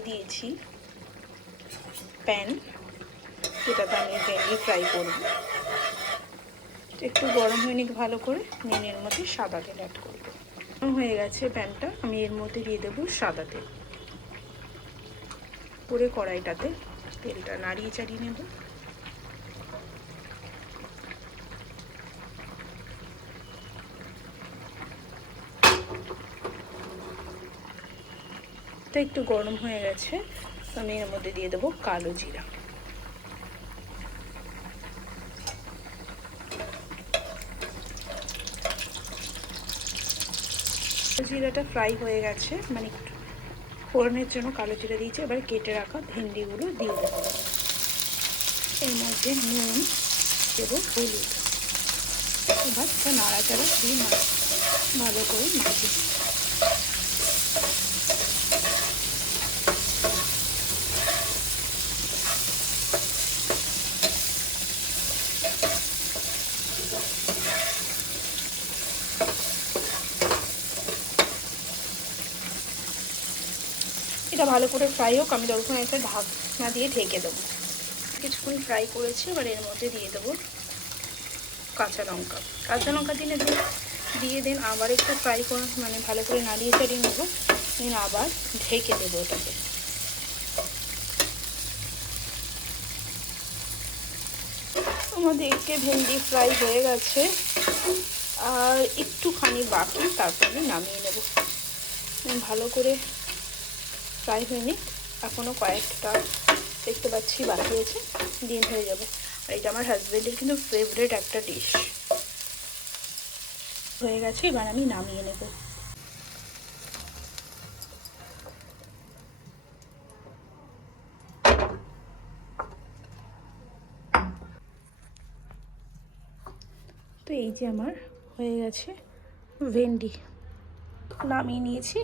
দিয়ে দিয়েছি প্যান, যেটাতে আমি ভেন্ডি ফ্রাই করব। একটু গরম হয়ে নিক ভালো করে, নিয়ে এর মধ্যে সাদা তেল অ্যাড করব। গরম হয়ে গেছে প্যানটা, আমি এর মধ্যে দিয়ে দেবো সাদা তেল। পুরো কড়াইটাতে তেলটা নাড়িয়ে চাড়িয়ে নেব। এটা একটু গরম হয়ে গেছে, আমি এর মধ্যে দিয়ে দেবো কালো জিরা। জিরাটা ফ্রাই হয়ে গেছে, মানে একটু ফোড়নের জন্য কালো জিরা দিয়েছি। এবার কেটে রাখা ভেন্ডিগুলো দিয়ে দেবো। এর মধ্যে নুন দেবো, হলুদ। এবার একটা নাড়াচাড়া দিয়ে ভালো করে মাখিয়ে। এটা ভালো করে ফ্রাই হোক, আমি ততক্ষণ একটা ঢাকনা দিয়ে ঢেকে দেবো। কিছুক্ষণ ফ্রাই করেছি, এবার এর মধ্যে দিয়ে দেবো কাঁচা লঙ্কা। কাঁচা লঙ্কা দিয়ে দিন, আবার একটু ফ্রাই করে মানে ভালো করে নাড়িয়ে চাড়িয়ে নেবো, দিন আবার ঢেকে দেবো ওটাকে। আমাদেরকে ভেন্ডি ফ্রাই হয়ে গেছে, আর একটুখানি বাকি, তারপরে নামিয়ে নেব। ভালো করে ফ্রাই হয়নি, এখনও কয়েকটা দেখতে পাচ্ছি বাকি আছে, দিন হয়ে যাবে। আর এটা আমার হাজব্যান্ডের কিন্তু ফেভারিট একটা ডিশ। হয়ে গেছে, এবার আমি নামিয়ে নেব। তো এই যে আমার হয়ে গেছে ভেন্ডি, নামিয়ে নিয়েছি।